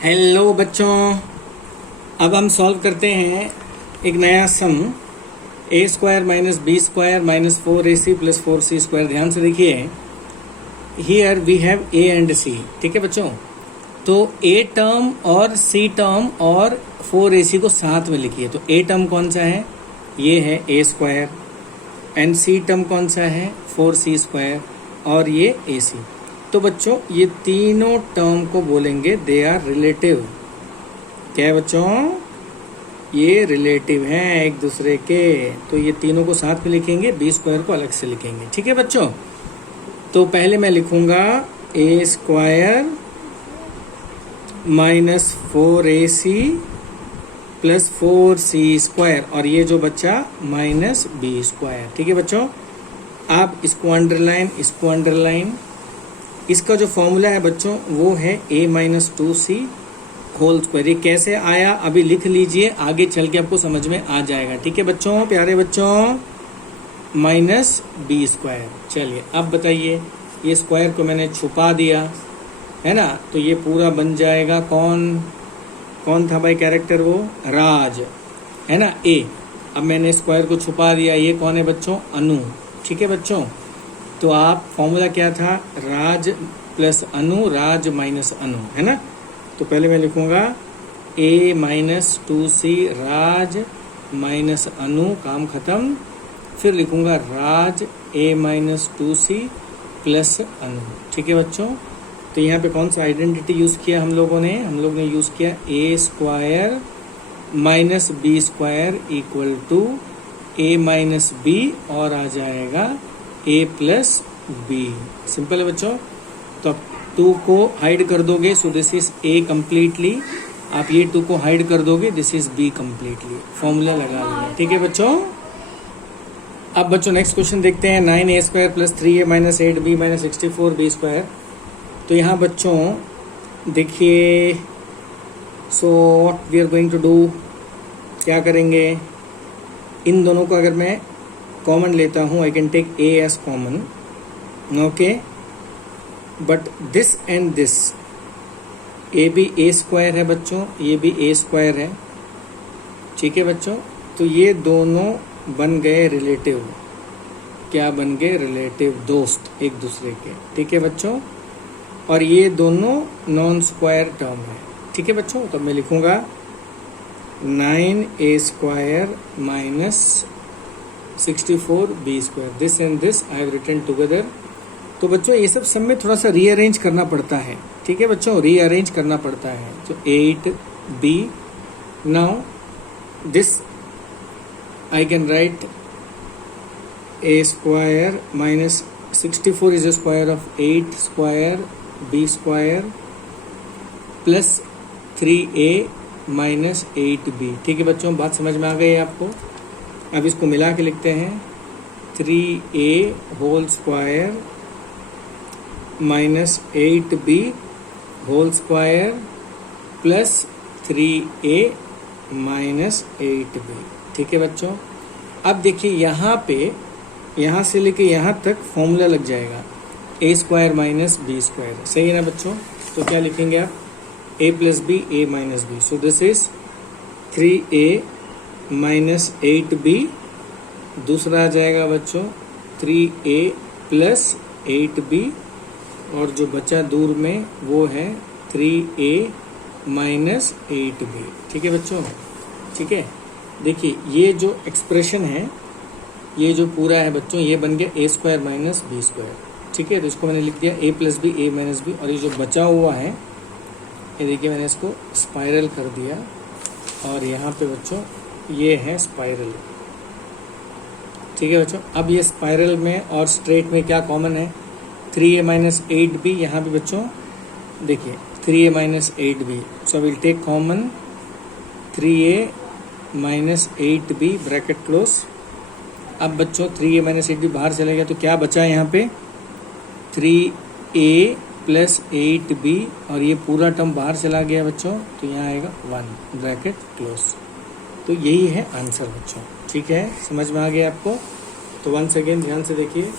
Hello बच्चों, अब हम सॉल्व करते हैं एक नया sum A square minus B square minus 4ac plus 4c square. ध्यान से देखिए, here we have A and C. ठीक है बच्चों, तो ए टर्म और सी टर्म और 4ac को साथ में लिखिए। तो ए टर्म कौन सा है? ये है ए स्क्वायर, एंड सी टर्म कौन सा है? 4c स्क्वायर, और ये ac। तो बच्चों ये तीनों टर्म को बोलेंगे दे आर रिलेटिव। क्या है बच्चों? ये रिलेटिव हैं एक दूसरे के, तो ये तीनों को साथ में लिखेंगे, बी स्क्वायर को अलग से लिखेंगे। ठीक है बच्चों, तो पहले मैं लिखूंगा A square minus 4ac plus 4c square, और ये जो बच्चा माइनस बी स्क्वायर। ठीक है बच्चों, आप इसको अंडरलाइन, इसको अंडरलाइन। इसका जो फॉर्मूला है बच्चों वो है a minus 2c whole square. ये कैसे आया अभी लिख लीजिए, आगे चल के आपको समझ में आ जाएगा। ठीक है बच्चों, प्यारे बच्चों, माइनस बी स्क्वायर। चलिए अब बताइए, ये स्क्वायर को मैंने छुपा दिया है ना, तो ये पूरा बन जाएगा। कौन था भाई कैरेक्टर? वो राज है ना, ए। अब मैंने स्क्वायर को छुपा दिया, ये कौन है बच्चों? अनु। ठीक है बच्चों, तो आप फॉर्मूला क्या था? राज प्लस अनु, राज माइनस अनु, है ना। तो पहले मैं लिखूंगा a minus 2c Raj minus Anu, काम खत्म। फिर लिखूंगा Raj a minus 2c plus Anu. ठीक है बच्चों, तो यहाँ पे कौन सा आइडेंटिटी यूज़ किया हम लोगों ने यूज़ किया a square minus B square equal to a minus B, और आ जाएगा a प्लस बी। सिंपल है बच्चों। तो अब 2 को हाइड कर दोगे, सो दिस इज a कम्प्लीटली। आप ये 2 को हाइड कर दोगे, this is b completely. Formula लगा लिया। ठीक है बच्चों, अब बच्चों नेक्स्ट क्वेश्चन देखते हैं। 9a square plus 3a minus 8b minus 64b square. तो यहाँ बच्चों देखिए, so what we are going to do, क्या करेंगे? इन दोनों को अगर मैं कॉमन लेता हूँ, I can take a as common, okay, but this and this, A भी a स्क्वायर है बच्चों, ये भी a स्क्वायर है। ठीक है बच्चों, तो ये दोनों बन गए रिलेटिव। क्या बन गए? रिलेटिव, दोस्त एक दूसरे के। ठीक है बच्चों, और ये दोनों नॉन स्क्वायर टर्म है। ठीक है बच्चों, तो मैं लिखूंगा 9a square minus 64b square, this and this I have written together. तो बच्चों ये सब में थोड़ा सा रीअरेंज करना पड़ता है। ठीक है बच्चों, रीअरेंज करना पड़ता है। तो 8b, now this I can write a square minus 64 is the square of 8 square b square plus 3a minus 8b। ठीक है बच्चों, बात समझ में आ गई है आपको? अब इसको मिला के लिखते हैं 3a whole square minus 8b whole square plus 3a minus 8b। ठीक है बच्चों, अब देखिए यहाँ पे, यहाँ से लेके यहाँ तक फॉर्मूला लग जाएगा a square minus B square. सही है ना बच्चों? तो क्या लिखेंगे आप? a plus B, a minus B. So this is 3a minus 8b। दूसरा आ जाएगा बच्चों 3a प्लस 8b, और जो बचा दूर में वो है 3a माइनस 8b। ठीक है बच्चों? ठीक है, देखिए ये जो एक्सप्रेशन है, ये जो पूरा है बच्चों, ये बन गया a square minus B square. ठीक है, तो इसको मैंने लिख दिया a plus B, a minus B, और ये जो बचा हुआ है, ये देखिए मैंने इसको स्पाइरल कर दिया, और यहाँ पे बच्चों ये है स्पाइरल। ठीक है बच्चों, अब ये स्पाइरल में और स्ट्रेट में क्या कॉमन है? 3a minus 8b। यहाँ पे बच्चों देखिए 3a minus 8b, so will take common 3a minus 8b bracket close. अब बच्चों 3a माइनस 8b बाहर चले गया, तो क्या बचा यहाँ पे? 3a प्लस 8b, और ये पूरा टर्म बाहर चला गया बच्चों, तो यहाँ आएगा 1 ब्रैकेट क्लोज। तो यही है आंसर बच्चों। ठीक है, समझ में आ गया आपको? तो वंस अगेन ध्यान से देखिए।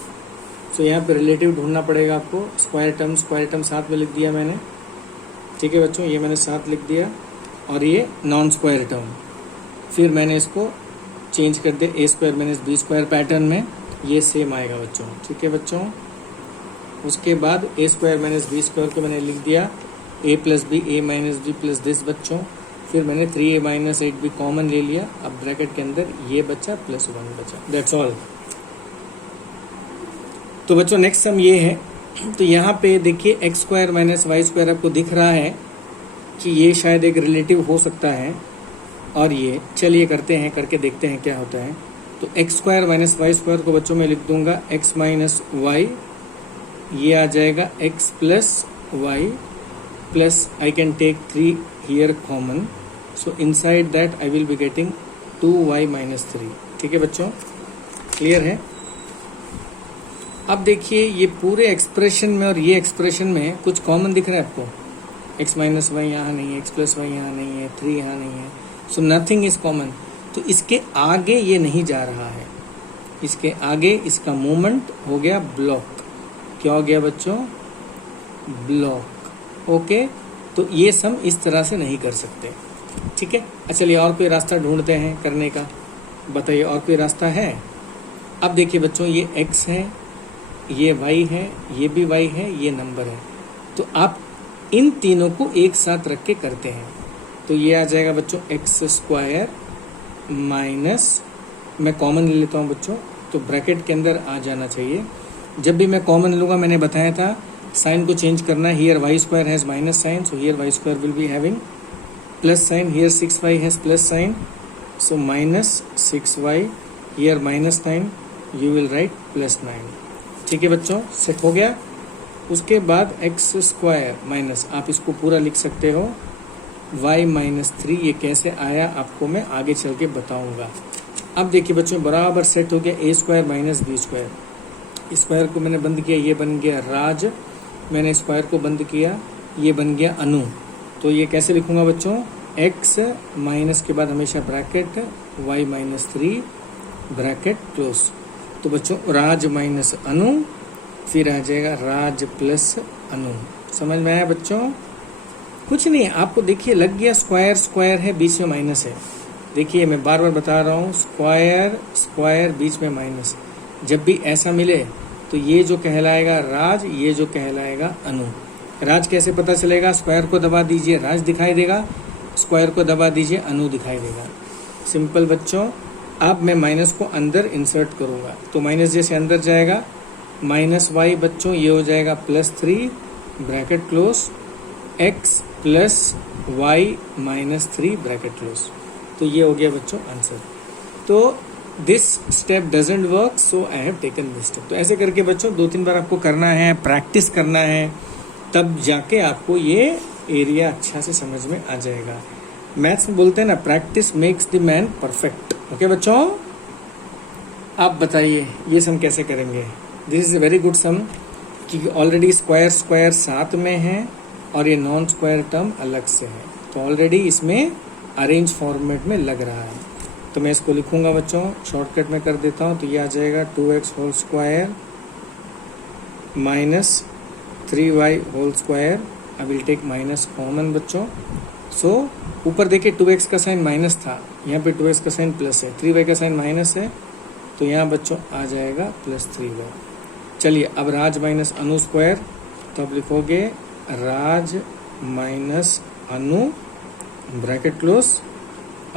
सो यहाँ पे रिलेटिव ढूंढना पड़ेगा आपको। स्क्वायर टर्म साथ में लिख दिया मैंने। ठीक है बच्चों, ये मैंने 7 लिख दिया और ये नॉन स्क्वायर टर्म। फिर मैंने इसको चेंज कर दिया A square minus B square pattern में, ये सेम आएगा बच्चों। ठीक है बच्चों, उसके बाद A square minus B square को मैंने लिख दिया A plus B A minus B plus this बच्चों। फिर मैंने 3a माइनस 8b कॉमन ले लिया, अब ब्रैकेट के अंदर ये बचा प्लस 1 बचा, दैट्स ऑल। तो बच्चों नेक्स्ट सम ये है, तो यहाँ पे देखिए X square minus Y square आपको दिख रहा है कि ये शायद एक रिलेटिव हो सकता है, और ये चलिए करते हैं, करके देखते हैं क्या होता है। तो x square minus Y square को बच्चों में लिख दूंगा एक्स माइनस वाई, ये आ जाएगा X plus Y plus I can take 3 here common, so inside that I will be getting 2y minus 3। ठीक है बच्चों, क्लियर है। अब देखिए ये पूरे एक्सप्रेशन में और ये एक्सप्रेशन में कुछ कॉमन दिख रहा है आपको, x माइनस वाई यहाँ नहीं है, x प्लस वाई यहाँ नहीं है, 3 यहाँ नहीं है, सो नथिंग इज कॉमन। तो इसके आगे ये नहीं जा रहा है, इसके आगे इसका मूवमेंट हो गया ब्लॉक। क्या हो गया बच्चों? ब्लॉक। ओके, तो ये सम इस तरह से नहीं कर सकते। ठीक है, चलिए और कोई रास्ता ढूंढते हैं करने का, बताइए और कोई रास्ता है। अब देखिए बच्चों ये x है, ये y है, ये भी y है, ये नंबर है, तो आप इन तीनों को एक साथ रख के करते हैं। तो ये आ जाएगा बच्चों एक्स स्क्वायर माइनस, मैं कॉमन ले लेता हूँ बच्चों, तो ब्रैकेट के अंदर आ जाना चाहिए। जब भी मैं कॉमन लूँगा, मैंने बताया था साइन को चेंज करना है। Here Y square has minus sign, so here Y square will be having plus sign. Here 6y has plus sign, so minus 6y। Here minus 9, you will write plus 9। ठीक है बच्चों, set हो गया। उसके बाद x square minus, आप इसको पूरा लिख सकते हो y माइनस 3। ये कैसे आया आपको मैं आगे चल के बताऊंगा। अब देखिए बच्चों बराबर सेट हो गया A square minus B square. Square को मैंने बंद किया, ये बन गया राज, मैंने स्क्वायर को बंद किया, ये बन गया अनु। तो ये कैसे लिखूंगा बच्चों? x माइनस के बाद हमेशा bracket, y minus 3 bracket close. तो बच्चों राज माइनस अनु, फिर आ जाएगा राज प्लस अनु। समझ में आया बच्चों? कुछ नहीं, आपको देखिए लग गया स्क्वायर स्क्वायर है, बीच में माइनस है। देखिए मैं बार बार बता रहा हूँ, स्क्वायर स्क्वायर बीच में माइनस, जब भी ऐसा मिले तो ये जो कहलाएगा राज, ये जो कहलाएगा अनु। राज कैसे पता चलेगा? स्क्वायर को दबा दीजिए राज दिखाई देगा, स्क्वायर को दबा दीजिए अनु दिखाई देगा। सिंपल बच्चों। अब मैं माइनस को अंदर इंसर्ट करूँगा, तो माइनस जैसे अंदर जाएगा माइनस वाई बच्चों, ये हो जाएगा plus 3 bracket close, X plus Y minus 3 bracket close. तो ये हो गया बच्चों आंसर। तो this step doesn't work, so I have taken this step. तो ऐसे करके बच्चों 2-3 बार आपको करना है, प्रैक्टिस करना है, तब जाके आपको ये एरिया अच्छा से समझ में आ जाएगा। मैथ्स में बोलते हैं ना, practice makes the man perfect. Okay बच्चों, आप बताइए ये सम कैसे करेंगे? This is a very good sum, क्योंकि ऑलरेडी स्क्वायर स्क्वायर साथ में है और ये नॉन स्क्वायर टर्म अलग से है, तो ऑलरेडी इसमें अरेंज फॉर्मेट में लग रहा है। तो मैं इसको लिखूंगा बच्चों, शॉर्टकट में कर देता हूँ। तो ये आ जाएगा 2x whole square minus 3y whole square. I will take minus common बच्चों। सो ऊपर देखिए 2x का साइन माइनस था, यहाँ पे 2x का साइन प्लस है, 3y का साइन माइनस है, तो यहाँ बच्चों आ जाएगा प्लस 3y। चलिए अब राज माइनस अनु स्क्वायर, तो आप लिखोगे राज माइनस अनु ब्रैकेट क्लोज,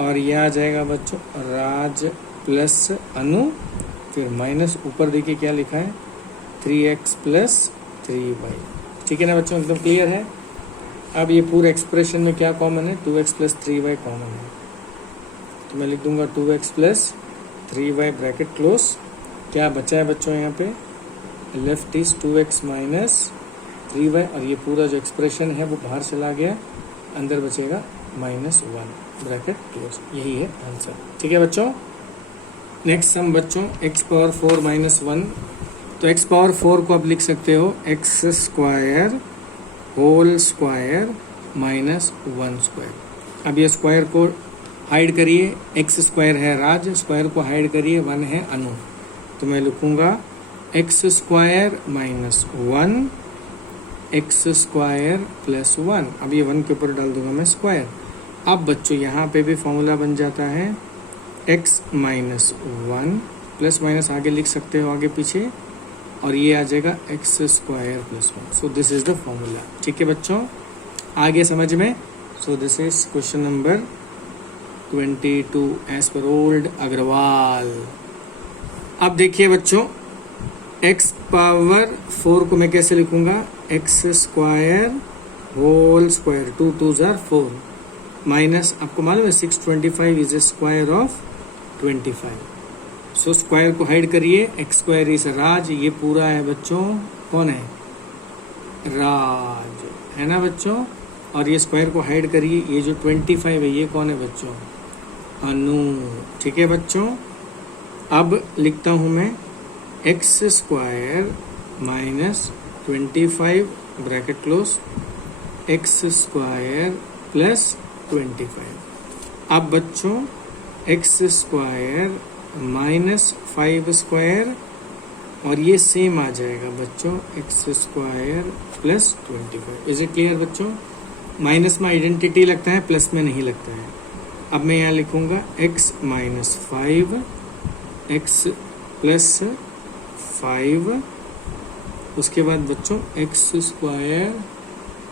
और यह आ जाएगा बच्चों राज प्लस अनु, फिर माइनस ऊपर देखिए क्या लिखा है 3x प्लस 3y। ठीक है ना बच्चों, एकदम क्लियर है। अब ये पूरे एक्सप्रेशन में क्या कॉमन है? 2x प्लस 3y कॉमन है, तो मैं लिख दूंगा 2x plus 3y bracket close. क्या बचा है बच्चों यहाँ पे? Left is 2x minus 3y, और ये पूरा जो एक्सप्रेशन है वो बाहर चला गया, अंदर बचेगा -1 ब्रैकेट क्लोज। यही है आंसर। ठीक है बच्चों। नेक्स्ट सम बच्चों x पावर 4 माइनस 1। तो x पावर 4 को आप लिख सकते हो x square whole square minus 1 square. अब ये स्क्वायर को हाइड करिए, x स्क्वायर है राज, स्क्वायर को हाइड करिए, 1 है अनु, तो मैं लिखूंगा x square minus 1 x square plus 1। अब ये 1 के ऊपर डाल दूंगा मैं स्क्वायर। अब बच्चों यहाँ पे भी फॉर्मूला बन जाता है x माइनस 1, प्लस माइनस आगे लिख सकते हो आगे पीछे, और ये आ जाएगा X square plus 1। So this is the formula. ठीक है बच्चों, आगे समझ में। So this is question number 22 as per old Agarwal. अब देखिए बच्चों, x पावर 4 को मैं कैसे लिखूंगा, एक्स स्क्वायर होल स्क्वायर, 2 2 जार 4, माइनस आपको मालूम है 625 is a square of 25। So square को हाइड करिए, एक्स स्क्वायर इज राज, ये पूरा है बच्चों, कौन है, राज, है ना बच्चों। और ये स्क्वायर को हाइड करिए, ये जो 25 है ये कौन है बच्चों, अनु। ठीक है बच्चों, अब लिखता हूं मैं x square minus 25 bracket close, x square plus 25। अब बच्चों एक्स स्क्वायर माइनस 5 स्क्वायर, और ये सेम आ जाएगा बच्चों x square plus 25। Is it clear बच्चों। माइनस में आइडेंटिटी लगता है, प्लस में नहीं लगता है। अब मैं यहाँ लिखूंगा x माइनस 5, एक्स प्लस 5, उसके बाद बच्चों एक्स स्क्वायर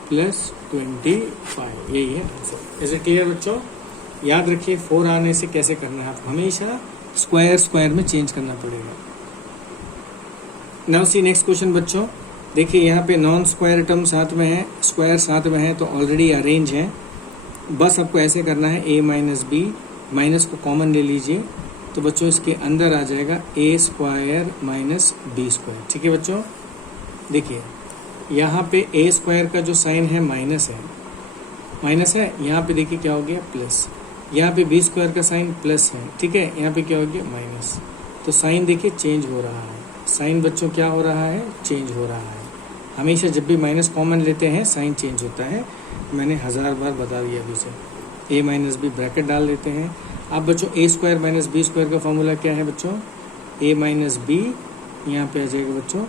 प्लस 25, यही है आंसर। इज इट क्लियर बच्चों। याद रखिए 4 आने से कैसे करना है, आपको हमेशा स्क्वायर स्क्वायर में चेंज करना पड़ेगा। नाउ सी नेक्स्ट क्वेश्चन बच्चों, देखिए यहाँ पे नॉन स्क्वायर टर्म साथ में है, स्क्वायर साथ में है, तो ऑलरेडी अरेंज है। बस आपको ऐसे करना है, a माइनस बी, माइनस को कॉमन ले लीजिए, तो बच्चों इसके अंदर आ जाएगा a square minus B square. ठीक है बच्चों, देखिए यहाँ पे a स्क्वायर का जो साइन है माइनस है, यहाँ पे देखिए क्या हो गया प्लस, यहाँ पे b स्क्वायर का साइन प्लस है, ठीक है, यहाँ पे क्या हो गया माइनस। तो साइन देखिए चेंज हो रहा है, साइन बच्चों क्या हो रहा है, चेंज हो रहा है। हमेशा जब भी माइनस कॉमन लेते हैं साइन चेंज होता है, मैंने 1000 बार बता दिया अभी से। a माइनस बी ब्रैकेट डाल देते हैं। अब बच्चों a square minus B square का फॉर्मूला क्या है बच्चों, a माइनस बी, यहाँ पे आ जाएगा बच्चों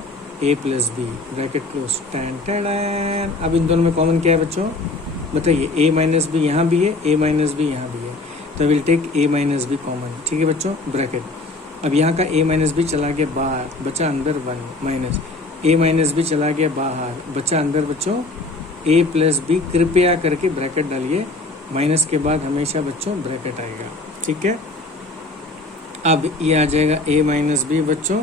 a plus B bracket close, टैन टैन। अब इन दोनों में कॉमन क्या है बच्चों, बताइए, a माइनस बी यहाँ भी है, a माइनस बी यहाँ भी है, तो will take a minus B common. ठीक है बच्चों, ब्रैकेट। अब यहाँ का a माइनस बी चला गया बाहर, बचा अंदर 1 माइनस, a माइनस बी चला गया बाहर, बचा अंदर बच्चों a प्लस बी। कृपया करके ब्रैकेट डालिए, माइनस के बाद हमेशा बच्चों ब्रैकेट आएगा। ठीक है, अब ये आ जाएगा a माइनस बी बच्चों,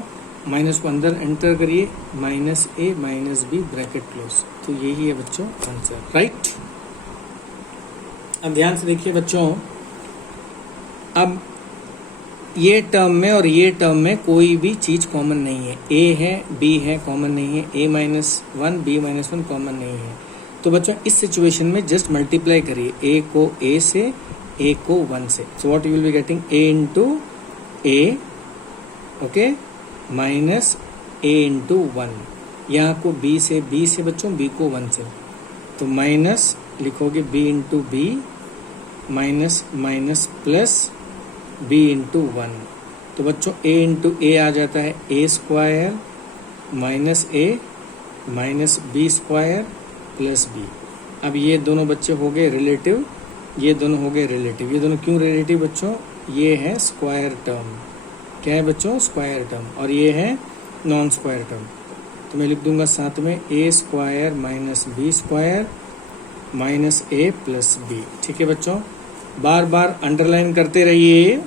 माइनस को अंदर एंटर करिए, minus a minus B bracket close. तो यही है बच्चों आंसर, राइट। अब ध्यान से देखिए बच्चों, अब ये टर्म में और ये टर्म में कोई भी चीज कॉमन नहीं है, a है b है कॉमन नहीं है, a minus 1 b minus 1 common नहीं है। तो बच्चों इस सिचुएशन में जस्ट मल्टीप्लाई करिए, a को a से, a को 1 से। So what you will be getting, a into a, okay, minus a into 1। यहाँ को b से बच्चों, b को 1 से, तो माइनस लिखोगे b into B, minus minus plus b into 1। तो बच्चों a इंटू a आ जाता है a square minus a minus B square plus b। अब ये दोनों बच्चे हो गए रिलेटिव, ये दोनों हो गए रिलेटिव। ये दोनों क्यों रिलेटिव बच्चों, ये है स्क्वायर टर्म, क्या है बच्चों, स्क्वायर टर्म, और ये है नॉन स्क्वायर टर्म। तो मैं लिख दूंगा साथ में a square minus B square minus a plus B. ठीक है बच्चों, बार बार अंडरलाइन करते रहिए।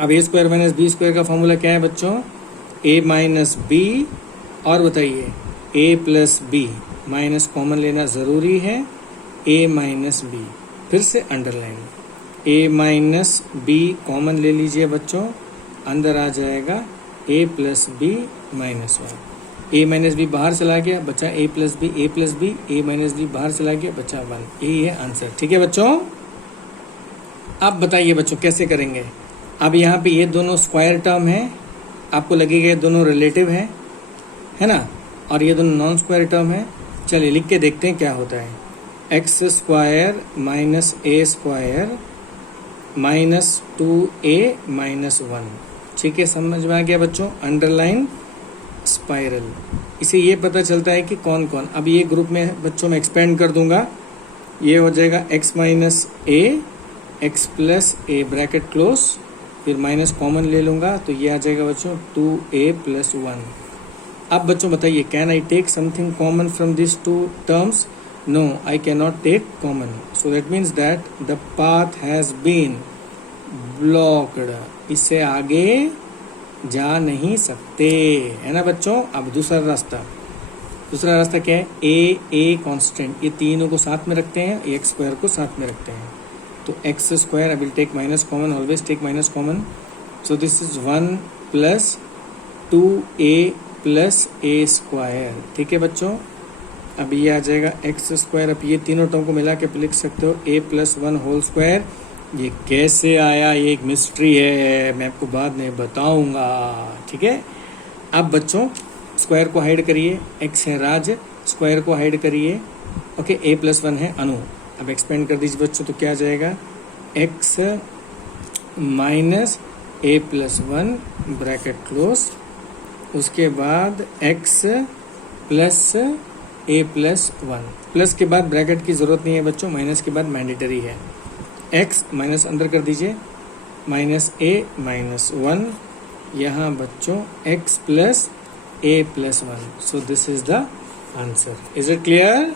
अब a square minus B square का फॉर्मूला क्या है बच्चों, a माइनस बी, और बताइए a plus B, minus common लेना ज़रूरी है, a माइनस बी, फिर से underline, a minus B common ले लीजिए बच्चों, अंदर आ जाएगा a plus B minus 1। a minus B बाहर चला गया, बचा a plus B, a plus B, a minus B बाहर चला गया, बचा 1। यही है आंसर। ठीक है बच्चों, अब बताइए बच्चों कैसे करेंगे। अब यहाँ पे ये दोनों स्क्वायर टर्म है, आपको लगेगा ये दोनों रिलेटिव है ना, और ये दोनों नॉन स्क्वायर टर्म है। चलिए लिख के देखते हैं क्या होता है, एक्स स्क्वायर माइनस ए स्क्वायर माइनस 2a माइनस 1। ठीक है, समझ में आ गया बच्चों, अंडरलाइन स्पाइरल। इसे ये पता चलता है कि कौन कौन। अब ये ग्रुप में बच्चों में एक्सपेंड कर दूंगा, ये हो जाएगा x minus A, x plus A bracket close, फिर माइनस कॉमन ले लूँगा तो ये आ जाएगा बच्चों 2a प्लस 1। अब बच्चों बताइए, can I take something common from this two terms? No, I can not take common, so that means that the path has been blocked. इससे आगे जा नहीं सकते, है ना बच्चों। अब दूसरा रास्ता क्या है? ए कांस्टेंट, ये तीनों को साथ में रखते हैं, एक्स स्क्वायर को साथ में रखते हैं, तो x square, I will take minus common, always take minus common, so this is 1 plus 2a plus A square. ठीक है बच्चों, अब ये आ जाएगा एक्स स्क्वायर। अब ये तीनों टर्म को मिला के लिख सकते हो a प्लस 1 होल स्क्वायर। ये कैसे आया, ये एक मिस्ट्री है, मैं आपको बाद में बताऊंगा। ठीक है, अब बच्चों स्क्वायर को हाइड करिए, x है राज, स्क्वायर को हाइड करिए, ओके, a प्लस 1 है अनु। अब एक्सपेंड कर दीजिए बच्चों, तो क्या आ जाएगा? x minus a plus 1 bracket close, उसके बाद x plus a plus 1, plus के बाद ब्रैकेट की ज़रूरत नहीं है बच्चों, माइनस के बाद मैंडेटरी है। x माइनस अंदर कर दीजिए, माइनस a माइनस 1, यहाँ बच्चों x plus a plus 1, so this is the answer. Is it clear?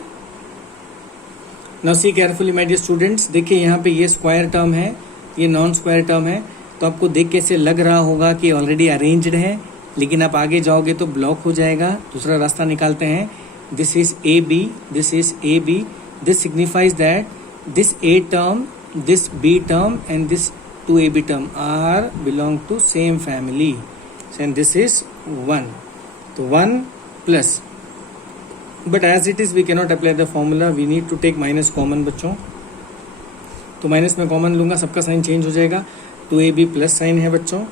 Now see carefully my dear students, देखिए यहाँ पे ये स्क्वायर टर्म है, ये नॉन स्क्वायर टर्म है, तो आपको देख के ऐसे लग रहा होगा कि ऑलरेडी अरेंज्ड है, लेकिन आप आगे जाओगे तो ब्लॉक हो जाएगा। दूसरा रास्ता निकालते हैं, this is a b, this is a b, this signifies that this a term, this b term and this 2ab term are belong to same family, and this is 1, so 1 plus, but as it is we cannot apply the formula, we need to take minus common बच्चों, तो minus में common लूँगा, सबका sign change हो जाएगा, 2ab plus sign है बच्चों,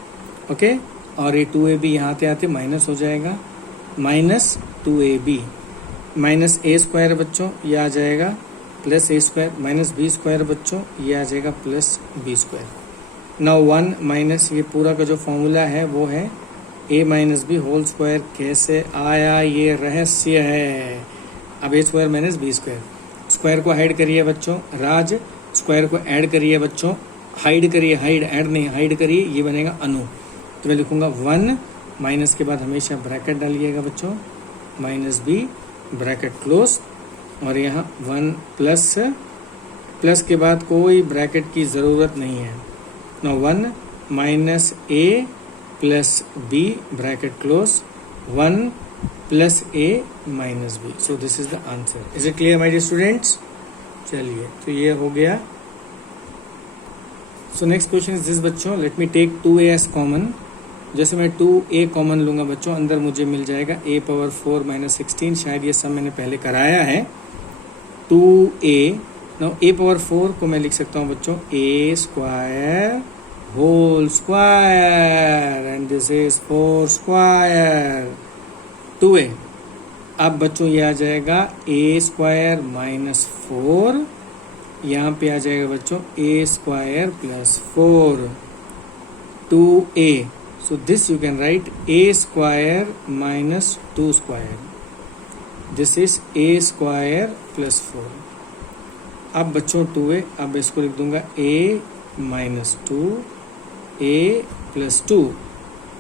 okay, और ये 2ab यहाँ आते आते माइनस हो जाएगा, माइनस 2ab, माइनस ए स्क्वायर बच्चों ये आ जाएगा प्लस ए स्क्वायर, माइनस बी स्क्वायर बच्चों ये आ जाएगा plus B square. Now 1 minus ये पूरा का जो फॉर्मूला है वो है a minus B whole square. कैसे आया, ये रहस्य है। अब A square minus B square, square को हाइड करिए बच्चों, राज स्क्वायर को ऐड करिए बच्चों, हाइड करिए, हाइड ऐड नहीं, हाइड करिए, ये बनेगा अनु। तो मैं लिखूंगा 1 माइनस के बाद हमेशा ब्रैकेट डालिएगा बच्चों, माइनस बी ब्रैकेट क्लोज, और यहाँ 1 प्लस, प्लस के बाद कोई ब्रैकेट की ज़रूरत नहीं है। Now 1 minus a plus b bracket close, 1 plus a minus b. So this is the answer. Is it clear my dear students? चलिए, तो ये हो गया। So next question is this बच्चों, let me take 2a as common। जैसे मैं 2a common लूँगा बच्चों, अंदर मुझे मिल जाएगा a पावर 4 माइनस 16, शायद ये सब मैंने पहले कराया है। 2a, नाउ a पावर 4 को मैं लिख सकता हूँ बच्चों a square whole square, and this is 4 square 2a। अब बच्चों ये आ जाएगा a स्क्वायर माइनस 4, यहाँ पे आ जाएगा बच्चों a square plus 4 2a, so this you can write a square minus 2 square, this is a square plus 4। अब बच्चों 2a, अब इसको लिख दूंगा a minus 2 a plus 2,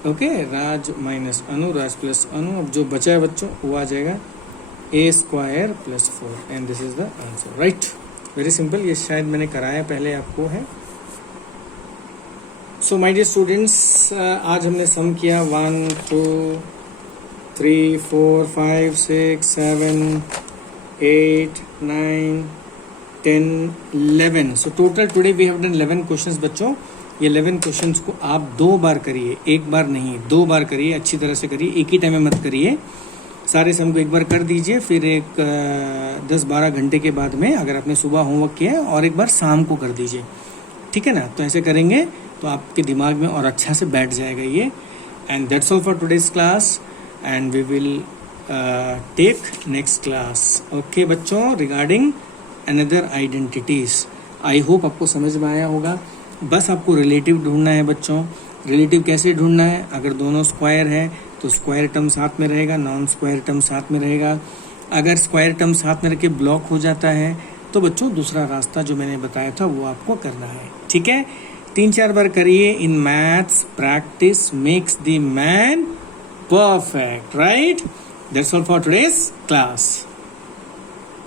okay, Raj minus Anu, Raj plus Anu. अब जो बचा है बच्चों वो आ जाएगा a square plus 4, and this is the answer, right. Very simple, ये शायद मैंने कराया पहले आपको है। सो माय डियर स्टूडेंट्स, आज हमने सम किया 1 2 3 4 5 6 7 8 9 10 11, so total today we have done 11 questions बच्चों। ये 11 क्वेश्चंस को आप 2 बार करिए, एक बार नहीं 2 बार करिए, अच्छी तरह से करिए, एक ही टाइम में मत करिए। सारे सम को एक बार कर दीजिए, फिर एक 10-12 घंटे के बाद में अगर आपने सुबह होमवर्क किया है और एक बार शाम को कर दीजिए, ठीक है ना। तो ऐसे करेंगे तो आपके दिमाग में और अच्छा से बैठ जाएगा ये। And that's all for today's class, and we will take next class, okay बच्चों, regarding another identities. I hope आपको समझ में आया होगा। बस आपको रिलेटिव ढूंढना है बच्चों। रिलेटिव कैसे ढूंढना है? अगर दोनों स्क्वायर है तो स्क्वायर टर्म साथ में रहेगा, नॉन स्क्वायर टर्म साथ में रहेगा। अगर स्क्वायर टर्म साथ में रख के ब्लॉक हो जाता है तो बच्चों दूसरा रास्ता जो मैंने बताया था वो आपको करना है। ठीक है, 3-4 बार करिए। In maths practice makes the man perfect, right? That's all for today's class.